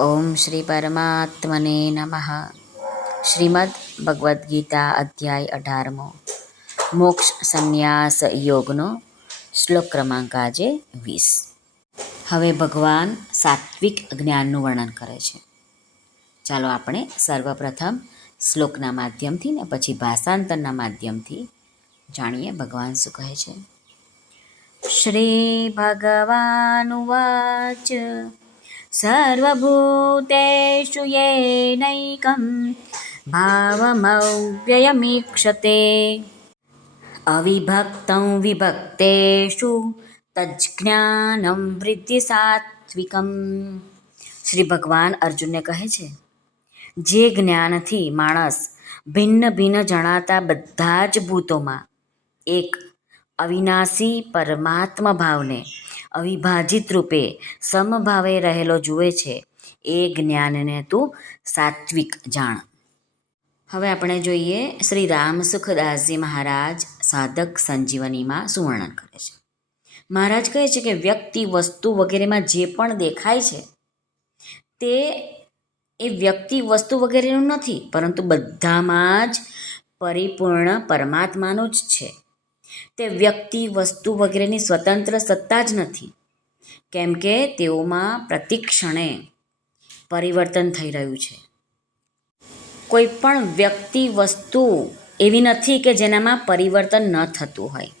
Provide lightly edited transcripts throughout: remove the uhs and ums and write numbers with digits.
ઓમ શ્રી પરમાત્મને નમઃ. શ્રીમદ્ ભગવદ્ ગીતા અધ્યાય 18મો મોક્ષ સંન્યાસ યોગનો શ્લોક ક્રમાંક આજે 20. હવે ભગવાન સાત્વિક જ્ઞાનનું વર્ણન કરે છે. ચાલો આપણે સર્વપ્રથમ શ્લોકના માધ્યમથી ને પછી ભાષાંતરના માધ્યમથી જાણીએ ભગવાન શું કહે છે. શ્રી ભગવાનુવાચ સર્વભૂતેષુ યેનૈકં ભાવમવ્યયમીક્ષતે અવિભક્तं વિભક્તેષુ તજ્જ્ઞાનં વૃદ્ધિ સાત્વિકમ. શ્રી ભગવાન અર્જુનને કહે છે, જે જ્ઞાનથી માણસ ભિન્ન ભિન્ન જણાતા બધા જ ભૂતોમાં એક અવિનાશી પરમાત્મા ભાવને અવિભાજિત રૂપે સમભાવે રહેલો જુએ છે, એ જ્ઞાનને તું સાત્વિક જાણ. હવે આપણે જોઈએ શ્રી રામ સુખદાસજી મહારાજ સાધક સંજીવનીમાં શું વર્ણન કરે છે. મહારાજ કહે છે કે વ્યક્તિ વસ્તુ વગેરેમાં જે પણ દેખાય છે તે એ વ્યક્તિ વસ્તુ વગેરેનું નથી, પરંતુ બધામાં જ પરિપૂર્ણ પરમાત્માનું જ છે. તે વ્યક્તિ વસ્તુ વગેરેની સ્વતંત્ર સત્તા જ નથી, કેમ કે તેઓમાં પ્રતિક્ષણે પરિવર્તન થઈ રહ્યું છે. કોઈ પણ વ્યક્તિ વસ્તુ એવી નથી કે જેનામાં પરિવર્તન ન થતું હોય,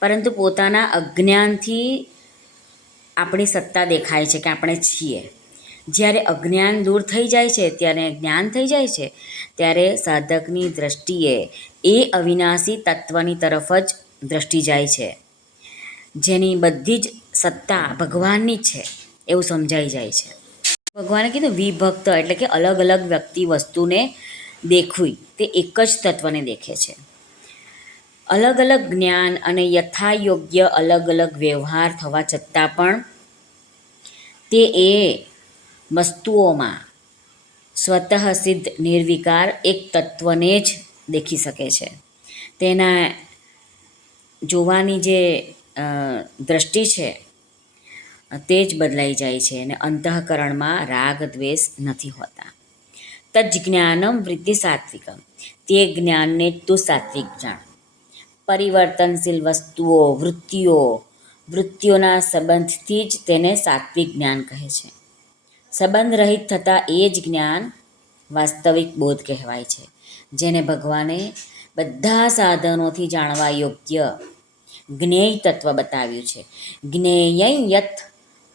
પરંતુ પોતાના અજ્ઞાનથી આપણી સત્તા દેખાય છે કે આપણે છીએ. જ્યારે અજ્ઞાન દૂર થઈ જાય છે, ત્યારે જ્ઞાન થઈ જાય છે, ત્યારે સાધકની દૃષ્ટિએ એ અવિનાશી તત્વની તરફ જ દૃષ્ટિ જાય છે, જેની બધી જ સત્તા ભગવાનની છે એવું સમજાઈ જાય છે. ભગવાને કીધું વિભક્ત એટલે કે અલગ અલગ વ્યક્તિ વસ્તુને દેખવી, તે એક જ તત્વને દેખે છે. અલગ અલગ જ્ઞાન અને યથાયોગ્ય અલગ અલગ વ્યવહાર થવા છતાં પણ તે એ વસ્તુઓમાં સ્વતઃ સિદ્ધ નિર્વિકાર એક તત્વને જ દેખી શકે છે. તેના જોવાની જે દૃષ્ટિ છે તે જ બદલાઈ જાય છે અને અંતઃકરણમાં રાગ દ્વેષ નથી હોતા. તજ્જ જ્ઞાનમ વૃદ્ધિ સાત્વિકમ, તે જ્ઞાનને તું સાત્વિક જાણ. પરિવર્તનશીલ વસ્તુઓ વૃત્તિઓના સંબંધથી જ તેને સાત્વિક જ્ઞાન કહે છે. સંબંધ રહિત થતાં એ જ જ્ઞાન વાસ્તવિક બોધ કહેવાય છે, જેને ભગવાને બધા સાધનોથી જાણવા યોગ્ય જ્ઞેય તત્વ બતાવ્યું છે. જ્ઞેયં યત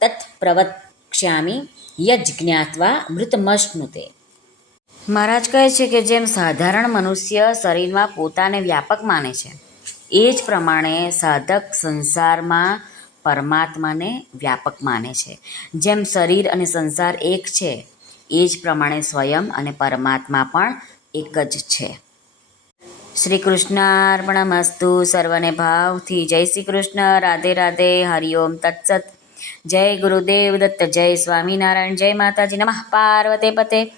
તત્ પ્રવક્ષ્યામિ યજ્ જ્ઞાત્વા મૃતમશ્નુતે. મહારાજ કહે છે કે જેમ સાધારણ મનુષ્ય શરીરમાં પોતાને વ્યાપક માને છે, એ જ પ્રમાણે સાધક સંસારમાં પરમાત્માને વ્યાપક માને છે. જેમ શરીર અને સંસાર એક છે, એ જ પ્રમાણે સ્વયં અને પરમાત્મા પણ એક જ છે. શ્રી કૃષ્ણાર્પણમસ્તુ. સર્વને ભાવથી જય શ્રી કૃષ્ણ. રાધે રાધે. હરિઓમ તત્સત. જય ગુરુદેવ દત્ત. જય સ્વામિનારાયણ. જય માતાજી. નમઃ પાર્વતે પતે.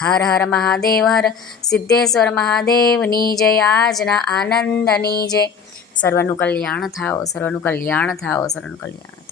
હર હર મહાદેવ. હર સિદ્ધેશ્વર મહાદેવની જય. આજના આનંદની જય. સર્વનું કલ્યાણ થાઓ, સર્વનું કલ્યાણ થાઓ, સર્વનું કલ્યાણ.